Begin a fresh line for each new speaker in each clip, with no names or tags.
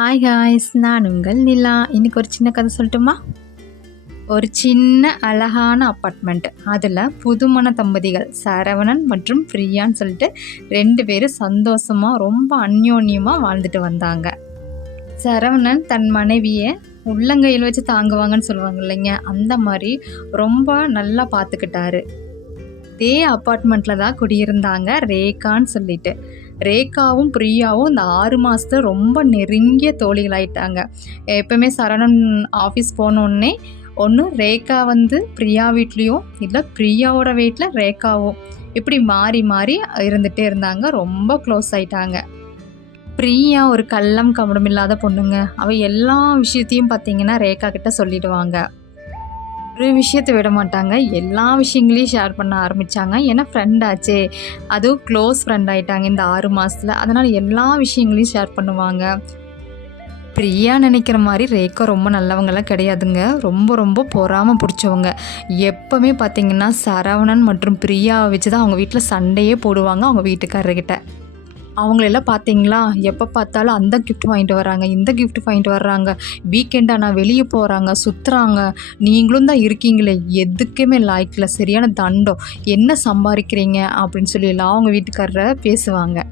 Hi ஹாய்ஸ் நான் உங்கள் நிலா. இன்னைக்கு ஒரு சின்ன கதை சொல்லட்டுமா? ஒரு சின்ன அழகான அப்பார்ட்மெண்ட் அதில் புதுமண தம்பதிகள் சரவணன் மற்றும் பிரியான்னு சொல்லிட்டு ரெண்டு பேரும் சந்தோஷமாக ரொம்ப அந்யோன்யமாக வாழ்ந்துட்டு வந்தாங்க. சரவணன் தன் மனைவியை உள்ளங்கையில் வச்சு தாங்குவாங்கன்னு சொல்லுவாங்க இல்லைங்க? அந்த மாதிரி ரொம்ப நல்லா பார்த்துக்கிட்டாரு. இதே அப்பார்ட்மெண்ட்டில் தான் குடியிருந்தாங்க ரேகான்னு சொல்லிட்டு. ரேகாவும் பிரியாவும் இந்த ஆறு மாதத்துல ரொம்ப நெருங்கிய தோழிகளாயிட்டாங்க. எப்பவுமே சரணன் ஆஃபீஸ் போனோடனே ஒன்று ரேகா வந்து பிரியா வீட்லேயும் இல்லை பிரியாவோட வீட்டில் ரேகாவும் இப்படி மாறி மாறி இருந்துகிட்டே இருந்தாங்க. ரொம்ப க்ளோஸ் ஆயிட்டாங்க. பிரியா ஒரு கள்ளம் கபடம் இல்லாத பொண்ணுங்க. அவள் எல்லா விஷயத்தையும் பார்த்தீங்கன்னா ரேகா கிட்ட சொல்லிடுவாங்க. ஒரு விஷயத்தை விட மாட்டாங்க. எல்லா விஷயங்களையும் ஷேர் பண்ண ஆரம்பித்தாங்க ஏன்னா ஃப்ரெண்ட் ஆச்சே. அதுவும் க்ளோஸ் ஃப்ரெண்ட் ஆயிட்டாங்க இந்த ஆறு மாதத்தில் அதனால் எல்லா விஷயங்களையும் ஷேர் பண்ணுவாங்க. பிரியா நினைக்கிற மாதிரி ரேக்கா ரொம்ப நல்லவங்களாம் கிடையாதுங்க. ரொம்ப ரொம்ப பொறாமல் பிடிச்சவங்க. எப்போவுமே பார்த்தீங்கன்னா சரவணன் மற்றும் பிரியாவை வச்சு தான் அவங்க வீட்டில் சண்டையே போடுவாங்க. அவங்க வீட்டுக்காரர்கிட்ட. அவங்களெல்லாம் பார்த்தீங்களா? எப்போ பார்த்தாலும் அந்த கிஃப்ட் வாங்கிட்டு வராங்க இந்த கிஃப்ட் வாங்கிட்டு வர்றாங்க. வீக்கெண்டாக நான் வெளியே போகிறாங்க சுற்றுறாங்க நீங்களும் தான் இருக்கீங்களே. எதுக்குமே லாய்க்கில். சரியான தண்டம். என்ன சம்பாதிக்கிறீங்க? அப்படின்னு சொல்லி எல்லாம் அவங்க வீட்டுக்காரரை பேசுவாங்க.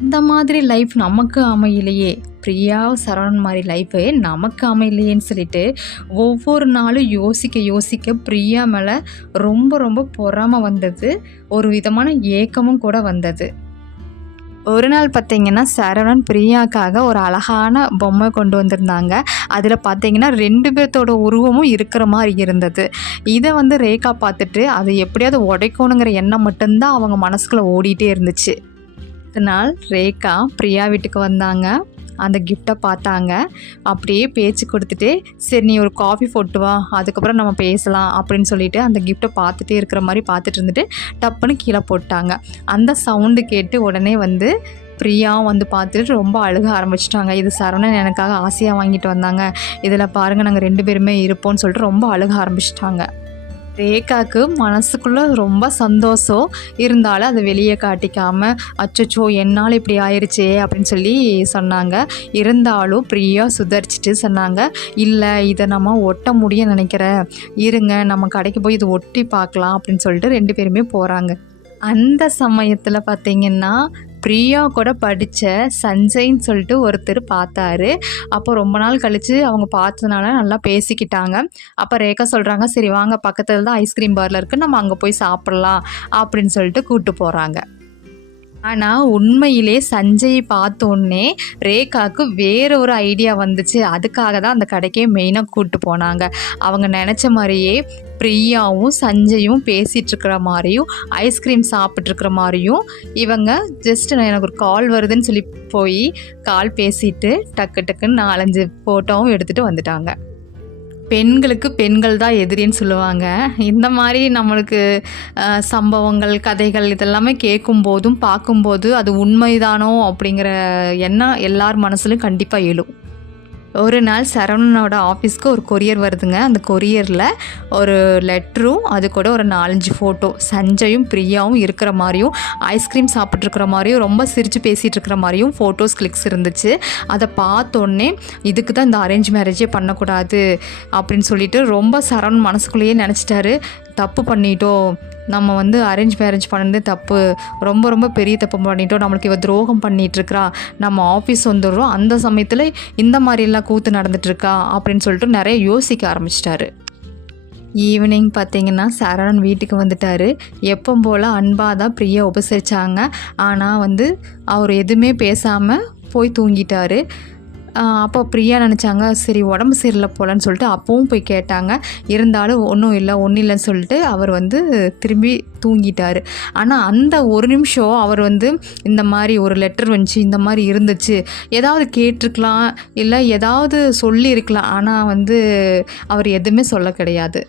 இந்த மாதிரி லைஃப் நமக்கு அமையலையே. பிரியா சரவணன் மாதிரி லைஃபே நமக்கு அமையலையேன்னு சொல்லிட்டு ஒவ்வொரு நாளும் யோசிக்க யோசிக்க பிரியா மேலே ரொம்ப ரொம்ப பொறாமல் வந்தது. ஒரு விதமான ஏக்கமும் கூட வந்தது. ஒரு நாள் பார்த்தீங்கன்னா சரவணன் பிரியாக்காக ஒரு அழகான பொம்மை கொண்டு வந்திருந்தாங்க. அதில் பார்த்தீங்கன்னா ரெண்டு பேர்த்தோட உருவமும் இருக்கிற மாதிரி இருந்தது. இதை வந்து ரேகா பார்த்துட்டு அதை எப்படியாவது உடைக்கணுங்கிற எண்ணம் மட்டும்தான் அவங்க மனசுக்குள்ளே ஓடிட்டே இருந்துச்சு. நாள் ரேகா பிரியா வீட்டுக்கு வந்தாங்க. அந்த கிஃப்டை பார்த்தாங்க. அப்படியே பேச்சு கொடுத்துட்டு சரி நீ ஒரு காஃபி போட்டு வா அதுக்கப்புறம் நம்ம பேசலாம் அப்படின்னு சொல்லிட்டு அந்த கிஃப்ட்டை பார்த்துட்டே இருக்கிற மாதிரி பார்த்துட்டு இருந்துட்டு டப்புன்னு கீழே போட்டாங்க. அந்த சவுண்டு கேட்டு உடனே வந்து பிரியாவும் வந்து பார்த்துட்டு ரொம்ப அழுக ஆரம்பிச்சிட்டாங்க. இது சரவணன் எனக்காக ஆசையாக வாங்கிட்டு வந்தாங்க. இதில் பாருங்கள் நாங்கள் ரெண்டு பேருமே இருப்போம்னு சொல்லிட்டு ரொம்ப அழுக ஆரம்பிச்சிட்டாங்க. ரேகாவுக்கு மனசுக்குள்ளே ரொம்ப சந்தோஷம். இருந்தாலும் அதை வெளியே காட்டிக்காம அச்சச்சோ என்னால் இப்படி ஆயிடுச்சே அப்படின்னு சொல்லி சொன்னாங்க. இருந்தாலும் பிரியா சுதரிச்சிட்டு சொன்னாங்க இல்லை இதை நம்ம ஒட்ட முடிய நினைக்கிறேன். இருங்க நம்ம கடைக்கு போய் இது ஒட்டி பார்க்கலாம் அப்படின்னு சொல்லிட்டு ரெண்டு பேருமே போகிறாங்க அந்த சமயத்தில் பார்த்தீங்கன்னா பிரியா கூட படித்த சஞ்சய்ன்னு சொல்லிட்டு ஒருத்தர் பார்த்தாரு. அப்போ ரொம்ப நாள் கழித்து அவங்க பார்த்ததுனால நல்லா பேசிக்கிட்டாங்க. அப்போ ரேகா சொல்கிறாங்க சரி வாங்க பக்கத்தில் தான் ஐஸ்கிரீம் பார்லர் இருக்குது நம்ம அங்கே போய் சாப்பிட்லாம். அப்படின்னு சொல்லிட்டு கூப்பிட்டு போகிறாங்க ஆனால் உண்மையிலே சஞ்சயை பார்த்தோன்னே ரேகாவுக்கு வேற ஒரு ஐடியா வந்துச்சு. அதுக்காக தான் அந்த கடைக்கே மெயினாக கூப்பிட்டு போனாங்க. அவங்க நினச்ச மாதிரியே பிரியாவும் சஞ்சயும் பேசிகிட்டு இருக்கிற மாதிரியும் ஐஸ்கிரீம் சாப்பிட்ருக்கிற மாதிரியும் இவங்க ஜஸ்ட் எனக்கு ஒரு கால் வருதுன்னு சொல்லி போய் கால் பேசிட்டு டக்கு டக்குன்னு நாலஞ்சு ஃபோட்டோவும் எடுத்துகிட்டு வந்துட்டாங்க. பெண்களுக்கு பெண்கள் தான் எதிரின்னு சொல்லுவாங்க. இந்த மாதிரி நம்மளுக்கு சம்பவங்கள் கதைகள் இதெல்லாமே கேட்கும்போதும் பார்க்கும்போது அது உண்மைதானோ அப்படிங்கிற எண்ணம் எல்லார் மனசுலையும் கண்டிப்பாக எழும். ஒரு நாள் சரவணனோட ஆஃபீஸ்க்கு ஒரு கொரியர் வருதுங்க. அந்த கொரியரில் ஒரு லெட்டரும் அது கூட ஒரு நாலஞ்சு ஃபோட்டோ சஞ்சயும் பிரியாவும் இருக்கிற மாதிரியும் ஐஸ்கிரீம் சாப்பிட்ருக்கிற மாதிரியும் ரொம்ப சிரித்து பேசிகிட்டு இருக்கிற மாதிரியும் ஃபோட்டோஸ் கிளிக்ஸ் இருந்துச்சு. அதை பார்த்தோன்னே இதுக்கு தான் இந்த அரேஞ்ச் மேரேஜே பண்ணக்கூடாது அப்படின்னு சொல்லிட்டு ரொம்ப சரவணன் மனசுக்குள்ளேயே நினச்சிட்டாரு. தப்பு பண்ணிட்டோம் நம்ம வந்து அரேஞ்ச் மேரேஜ் பண்ணது தப்பு ரொம்ப ரொம்ப பெரிய தப்பு பண்ணிட்டோம் நம்மளுக்கு இவ துரோகம் பண்ணிட்டு நம்ம ஆஃபீஸ் வந்துடுறோம் அந்த சமயத்தில் இந்த மாதிரிலாம் கூத்து நடந்துகிட்ருக்கா அப்படின்னு சொல்லிட்டு நிறைய யோசிக்க ஆரம்பிச்சிட்டாரு. ஈவினிங் பார்த்தீங்கன்னா சரவணன் வீட்டுக்கு வந்துட்டார். எப்போ போல் அன்பாக தான் பிரியா உபசரித்தாங்க ஆனால் வந்து அவர் எதுவுமே பேசாமல் போய் தூங்கிட்டாரு. அப்போ பிரியா நினச்சாங்க சரி உடம்பு சரியில்லை போலன்னு சொல்லிட்டு அப்பவும் போய் கேட்டாங்க. இருந்தாலும் ஒன்றும் இல்லை ஒன்றும் இல்லைன்னு சொல்லிட்டு அவர் வந்து திரும்பி தூங்கிட்டார். ஆனால் அந்த ஒரு நிமிஷம் அவர் வந்து இந்த மாதிரி ஒரு லெட்டர் வந்துச்சு இந்த மாதிரி இருந்துச்சு. ஏதாவது கேட்டிருக்கலாம் இல்லை ஏதாவது சொல்லியிருக்கலாம். ஆனால் வந்து அவர் எதுவுமே சொல்ல கிடையாது.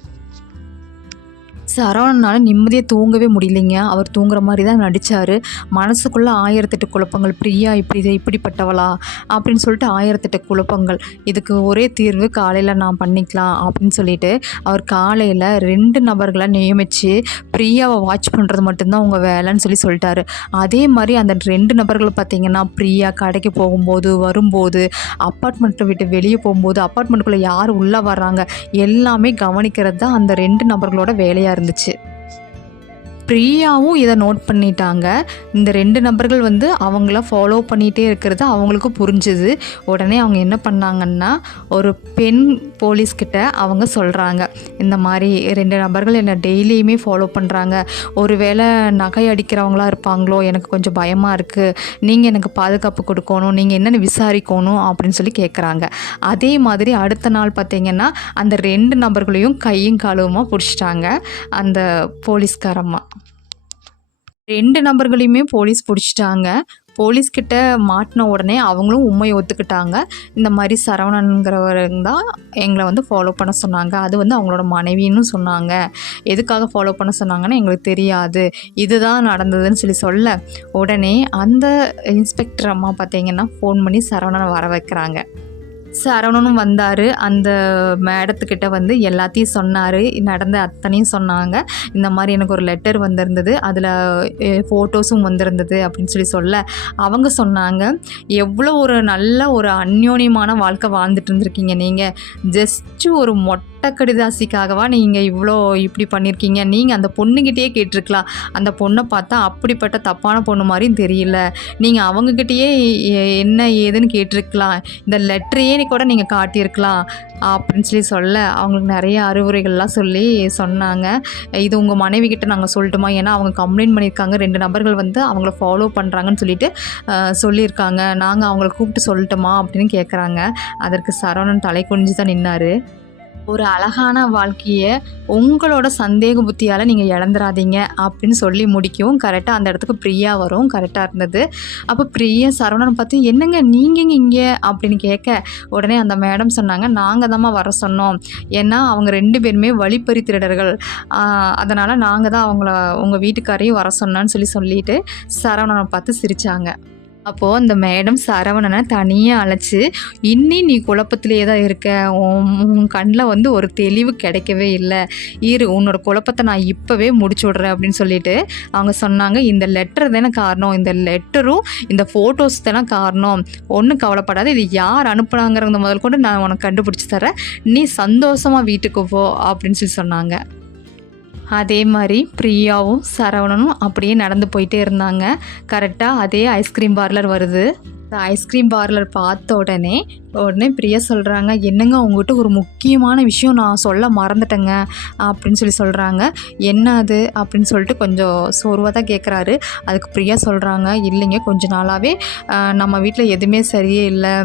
சரவணனால் நிம்மதியாக தூங்கவே முடியலைங்க. அவர் தூங்குற மாதிரி தான் நடித்தார் மனசுக்குள்ளே ஆயிரத்தெட்டு குழப்பங்கள். பிரியா இப்படி இப்படிப்பட்டவளா? அப்படின்னு சொல்லிட்டு ஆயிரத்தெட்டு குழப்பங்கள். இதுக்கு ஒரே தீர்வு காலையில் நான் பண்ணிக்கலாம் அப்படின்னு சொல்லிட்டு அவர் காலையில் ரெண்டு நபர்களை நியமித்து பிரியாவை வாட்ச் பண்ணுறது மட்டும்தான் உங்கள் வேலைன்னு சொல்லி சொல்லிட்டாரு. அதே மாதிரி அந்த ரெண்டு நபர்கள் பார்த்திங்கன்னா பிரியா கடைக்கு போகும்போது வரும்போது அப்பார்ட்மெண்ட்டை விட்டு வெளியே போகும்போது அப்பார்ட்மெண்ட்டுக்குள்ளே யார் உள்ளே வர்றாங்க? எல்லாமே கவனிக்கிறது தான் அந்த ரெண்டு நபர்களோட வேலையாக இருந்தது. இருந்துச்சு. பிரியாவும் இதை நோட் பண்ணிட்டாங்க. இந்த ரெண்டு நபர்கள் வந்து அவங்கள ஃபாலோ பண்ணிகிட்டே இருக்கிறது அவங்களுக்கும் புரிஞ்சுது. உடனே அவங்க என்ன பண்ணாங்கன்னா ஒரு பெண் போலீஸ்கிட்ட அவங்க சொல்கிறாங்க இந்த மாதிரி ரெண்டு நபர்கள் என்னை டெய்லியுமே ஃபாலோ பண்ணுறாங்க ஒருவேளை நகை அடிக்கிறவங்களா இருப்பாங்களோ எனக்கு கொஞ்சம் பயமாக இருக்குது நீங்கள் எனக்கு பாதுகாப்பு கொடுக்கணும் நீங்கள் என்னென்னு விசாரிக்கணும் அப்படின்னு சொல்லி கேட்குறாங்க அதே மாதிரி அடுத்த நாள் பார்த்தீங்கன்னா அந்த ரெண்டு நபர்களையும் கையும் காலுமா பிடிச்சிட்டாங்க அந்த போலீஸ்காரம்மா. ரெண்டு நபர்களையுமே போலீஸ் பிடிச்சிட்டாங்க. போலீஸ்கிட்ட மாட்டின உடனே அவங்களும் உண்மையை ஒத்துக்கிட்டாங்க. இந்த மாதிரி சரவணனுங்கிறவருங்க தான் எங்களை வந்து ஃபாலோ பண்ண சொன்னாங்க. அது வந்து அவங்களோட மனைவின்னு சொன்னாங்க. எதுக்காக ஃபாலோ பண்ண சொன்னாங்கன்னு எங்களுக்கு தெரியாது. இதுதான் நடந்ததுன்னு சொல்லி சொல்ல. உடனே அந்த இன்ஸ்பெக்டர் அம்மா பார்த்தீங்கன்னா ஃபோன் பண்ணி சரவணனை வர வைக்கிறாங்க. சரவணனும் வந்தார். அந்த மேடத்துக்கிட்ட வந்து எல்லாத்தையும் சொன்னார். நடந்த அத்தனையும் சொன்னாங்க. இந்த மாதிரி எனக்கு ஒரு லெட்டர் வந்திருந்தது. அதில் ஃபோட்டோஸும் வந்திருந்தது அப்படின்னு சொல்லி சொல்ல அவங்க சொன்னாங்க. எவ்வளோ ஒரு நல்ல ஒரு அந்யோன்யமான வாழ்க்கை வாழ்ந்துட்டு இருந்திருக்கீங்க நீங்கள் ஜஸ்ட்டு ஒரு மொட்டை கடிதாசிக்காகவா நீங்கள் இவ்வளோ இப்படி பண்ணியிருக்கீங்க நீங்கள் அந்த பொண்ணுக்கிட்டேயே கேட்டிருக்கலாம். அந்த பொண்ணை பார்த்தா அப்படிப்பட்ட தப்பான பொண்ணு மாதிரியும் தெரியல. நீங்கள் அவங்கக்கிட்டேயே என்ன ஏதுன்னு கேட்டிருக்கலாம். இந்த லெட்டரையே கூட நீங்கள் காட்டியிருக்கலாம் அப்படின்னு சொல்லி சொல்ல அவங்களுக்கு நிறைய அறிவுரைகள்லாம் சொல்லி சொன்னாங்க. இது உங்கள் மனைவி கிட்ட நாங்கள் சொல்லட்டுமா? ஏன்னா அவங்க கம்ப்ளைண்ட் பண்ணியிருக்காங்க. ரெண்டு நபர்கள் வந்து அவங்கள ஃபாலோ பண்ணுறாங்கன்னு சொல்லிட்டு சொல்லியிருக்காங்க. நாங்கள் அவங்கள கூப்பிட்டு சொல்லட்டுமா அப்படின்னு கேட்குறாங்க அதற்கு சரவணன் தலை குனிஞ்சு தான் நின்னார். ஒரு அழகான வாழ்க்கையை உங்களோட சந்தேக புத்தியால் நீங்கள் இழந்துடாதீங்க அப்படின்னு சொல்லி முடிக்கவும் கரெக்டாக அந்த இடத்துக்கு பிரியா வரும் கரெக்டாக இருந்தது. அப்போ பிரியா சரவணன் பார்த்து என்னங்க நீங்கள் இங்கே அப்படின்னு கேட்க உடனே அந்த மேடம் சொன்னாங்க நாங்கள் தாம்மா வர சொன்னோம். ஏன்னா அவங்க ரெண்டு பேருமே வழிப்பறி திருடர்கள் அதனால் நாங்கள் தான் அவங்கள உங்கள் வீட்டுக்காரையும் வர சொன்னான்னு சொல்லி சொல்லிட்டு சரவணனை பார்த்து சிரித்தாங்க அப்போது அந்த மேடம் சரவணனை தனியாக அழைச்சி இன்னி நீ குழப்பத்திலே தான் இருக்க. உன் உன் கண்ணில் வந்து ஒரு தெளிவு கிடைக்கவே இல்லை. இரு உன்னோட குழப்பத்தை நான் இப்போவே முடிச்சு விட்றேன் அப்படின்னு சொல்லிட்டு அவங்க சொன்னாங்க. இந்த லெட்டர் தானே காரணம். இந்த லெட்டரும் இந்த ஃபோட்டோஸ் தானே காரணம். ஒன்றும் கவலைப்படாது இது யார் அனுப்புனாங்கிறத முதல் கொண்டு நான் உனக்கு கண்டுபிடிச்சி தரேன். நீ சந்தோஷமாக வீட்டுக்கு போ அப்படின்னு சொல்லி சொன்னாங்க. அதே மாதிரி பிரியாவும் சரவணனும் அப்படியே நடந்து போயிட்டே இருந்தாங்க. கரெக்டாக அதே ஐஸ்கிரீம் பார்லர் வருது. இந்த ஐஸ்கிரீம் பார்லர் பார்த்த உடனே உடனே பிரியா சொல்கிறாங்க என்னங்க உங்ககிட்ட ஒரு முக்கியமான விஷயம் நான் சொல்ல மறந்துட்டேங்க அப்படின்னு சொல்லி சொல்கிறாங்க என்ன அது? அப்படின்னு சொல்லிட்டு கொஞ்சம் சோர்வாக தான் கேட்குறாரு அதுக்கு பிரியா சொல்கிறாங்க இல்லைங்க கொஞ்ச நாளாகவே நம்ம வீட்டில் எதுவுமே சரியே இல்லை.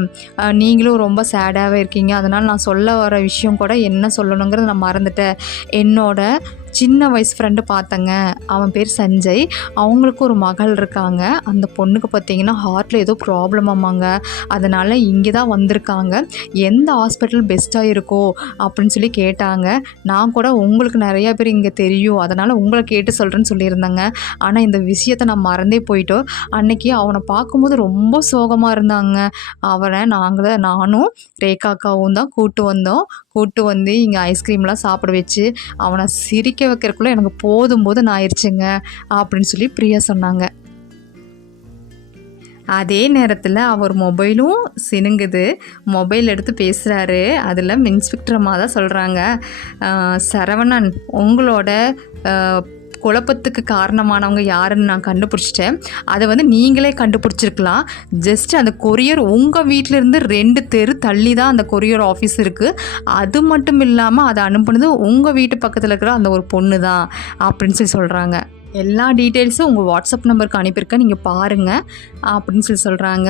நீங்களும் ரொம்ப சேடாகவே இருக்கீங்க. அதனால் நான் சொல்ல வர விஷயம் கூட என்ன சொல்லணுங்கிறத நான் மறந்துட்டேன். என்னோட சின்ன வயசு ஃப்ரெண்டு பார்த்தங்க. அவன் பேர் சஞ்சய். அவங்களுக்கு ஒரு மகள் இருக்காங்க. அந்த பொண்ணுக்கு பார்த்தீங்கன்னா ஹார்ட்டில் ஏதோ ப்ராப்ளம் ஆமாங்க. அதனால் இங்கே தான் வந்திருக்காங்க. எந்த ஹாஸ்பிட்டல் பெஸ்ட்டாக இருக்கோ அப்படின்னு சொல்லி கேட்டாங்க. நான் கூட உங்களுக்கு நிறையா பேர் இங்கே தெரியும். அதனால் உங்களை கேட்டு சொல்கிறேன்னு சொல்லியிருந்தாங்க. ஆனால் இந்த விஷயத்தை நான் மறந்தே போயிட்டோம். அன்னைக்கு அவனை பார்க்கும்போது ரொம்ப சோகமாக இருந்தாங்க. அவனை நாங்கள் நானும் ரேகாக்காவும் தான் கூட்டு வந்தோம். கூட்டு வந்து இங்கே ஐஸ்கிரீம்லாம் சாப்பிட வச்சு அவனை சிரிக்க வைக்கிறதுக்குள்ளே எனக்கு போதும் போதும் நான் ஆயிடுச்சுங்க அப்படின்னு சொல்லி பிரியா சொன்னாங்க. அதே நேரத்தில் அவர் மொபைலும் சினுங்குது. மொபைல் எடுத்து பேசுகிறாரு அதில் இன்ஸ்பெக்டர் அம்மா தான் சொல்கிறாங்க சரவணன் உங்களோட குழப்பத்துக்கு காரணமானவங்க யாருன்னு நான் கண்டுபிடிச்சிட்டேன். அதை வந்து நீங்களே கண்டுபிடிச்சிருக்கலாம். ஜஸ்ட் அந்த கொரியர் உங்கள் வீட்டிலேருந்து ரெண்டு தெரு தள்ளி தான் அந்த கொரியர் ஆஃபீஸ் இருக்குது அது மட்டும் இல்லாமல் அதை அனுப்புனது உங்கள் வீட்டு பக்கத்தில் இருக்கிற அந்த ஒரு பொண்ணு தான் அப்படின்னு சொல்லி சொல்கிறாங்க எல்லா டீட்டெயில்ஸும் உங்கள் வாட்ஸ்அப் நம்பருக்கு அனுப்பியிருக்கேன். நீங்கள் பாருங்கள் அப்படின்னு சொல்லி சொல்கிறாங்க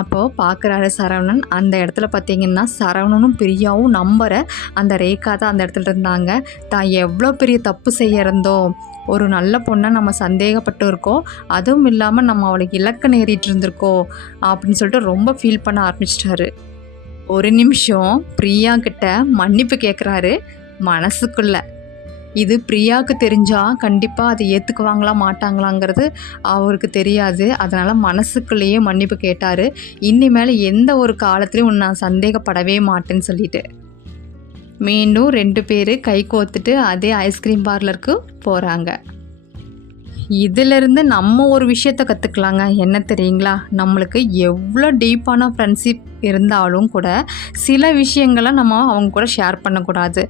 அப்போது பார்க்குறாரு சரவணன். அந்த இடத்துல பார்த்தீங்கன்னா சரவணனும் பிரியாவும் நம்புற அந்த ரேகா தான் அந்த இடத்துல இருந்தாங்க. தான் எவ்வளோ பெரிய தப்பு செய்ய இருந்தோம். ஒரு நல்ல பொண்ணை நம்ம சந்தேகப்பட்டு இருக்கோம். அதுவும் இல்லாமல் நம்ம அவளுக்கு இலக்க நேரிட்டு இருந்திருக்கோம் அப்படின்னு சொல்லிட்டு ரொம்ப ஃபீல் பண்ண ஆரம்பிச்சிட்டாரு. ஒரு நிமிஷம் பிரியா கிட்ட மன்னிப்பு கேட்குறாரு மனசுக்குள்ளே இது பிரியாவுக்கு தெரிஞ்சால் கண்டிப்பாக அதை ஏற்றுக்குவாங்களா மாட்டாங்களாங்கிறது அவருக்கு தெரியாது. அதனால் மனசுக்குள்ளேயே மன்னிப்பு கேட்டார். இனிமேல் எந்த ஒரு காலத்துலேயும் நான் சந்தேகப்படவே மாட்டேன்னு சொல்லிட்டு. மீண்டும் ரெண்டு பேர் கை கோத்துட்டு அதே ஐஸ்கிரீம் பார்லருக்கு போகிறாங்க இதிலிருந்து நம்ம ஒரு விஷயத்த கற்றுக்கலாங்க என்ன தெரியுங்களா? நம்மளுக்கு எவ்வளோ டீப்பான ஃப்ரெண்ட்ஷிப் இருந்தாலும் கூட சில விஷயங்களை நம்ம அவங்க கூட ஷேர் பண்ணக்கூடாது.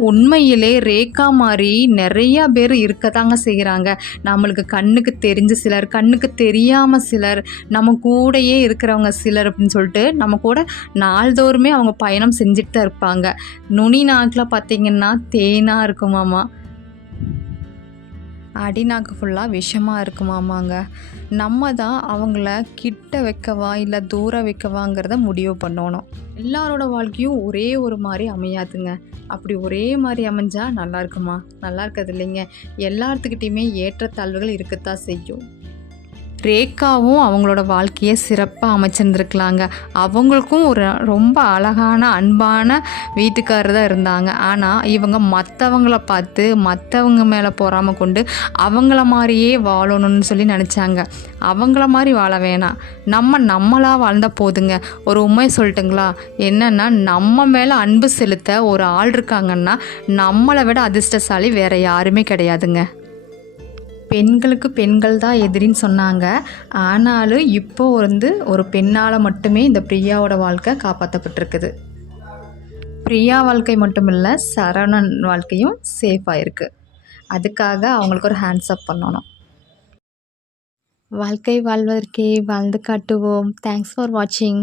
உண்மையிலே ரேகா மாதிரி நிறையா பேர் இருக்க தாங்க செய்கிறாங்க நம்மளுக்கு கண்ணுக்கு தெரிஞ்ச சிலர் கண்ணுக்கு தெரியாமல் சிலர் நம்ம கூடயே இருக்கிறவங்க சிலர் அப்படின்னு சொல்லிட்டு நம்ம கூட நாள்தோறுமே அவங்க பயணம் செஞ்சுட்டு தான் இருப்பாங்க. நுனி நாக்கில் பார்த்தீங்கன்னா தேனாக இருக்குமாமா அடிநாக்கு ஃபுல்லாக விஷமாக இருக்குமாமாங்க. நம்ம தான் அவங்கள கிட்ட வைக்கவா இல்லை தூரம் வைக்கவாங்கிறத முடிவு பண்ணணும். எல்லாரோட வாழ்க்கையும் ஒரே ஒரு மாதிரி அமையாதுங்க. அப்படி ஒரே மாதிரி அமைஞ்சால் நல்லா இருக்குமா? நல்லா இருக்கிறது இல்லைங்க. எல்லாத்துக்கிட்டேயுமே ஏற்றத்தாழ்வுகள் இருக்கத்தான் செய்யும். ரேகாவும் அவங்களோட வாழ்க்கையை சிறப்பாக அமைச்சிருந்துருக்கலாங்க. அவங்களுக்கும் ஒரு ரொம்ப அழகான அன்பான வீட்டுக்காரர் தான் இருந்தாங்க. ஆனால் இவங்க மற்றவங்கள பார்த்து மற்றவங்க மேலே பொறாமல் கொண்டு அவங்கள மாதிரியே வாழணும்னு சொல்லி நினச்சாங்க. அவங்கள மாதிரி வாழ வேணாம். நம்ம நம்மளாக வாழ்ந்தால் போதுங்க. ஒரு உண்மை சொல்லட்டுங்களா? என்னென்னா நம்ம மேலே அன்பு செலுத்த ஒரு ஆள் இருக்காங்கன்னா நம்மளை விட அதிர்ஷ்டசாலி வேறு யாருமே கிடையாதுங்க. பெண்களுக்கு பெண்கள் தான் எதிரின்னு சொன்னாங்க. ஆனாலும் இப்போ வந்து ஒரு பெண்ணால் மட்டுமே இந்த பிரியாவோட வாழ்க்கை காப்பாற்றப்பட்டிருக்குது பிரியா வாழ்க்கை மட்டும் இல்லை சரவணன் வாழ்க்கையும் சேஃபாக இருக்குது அதுக்காக அவங்களுக்கு ஒரு ஹேண்ட்ஸ் அப் பண்ணணும். வாழ்க்கை வாழ்வதற்கே வாழ்ந்து காட்டுவோம். தேங்க்ஸ் ஃபார் வாட்சிங்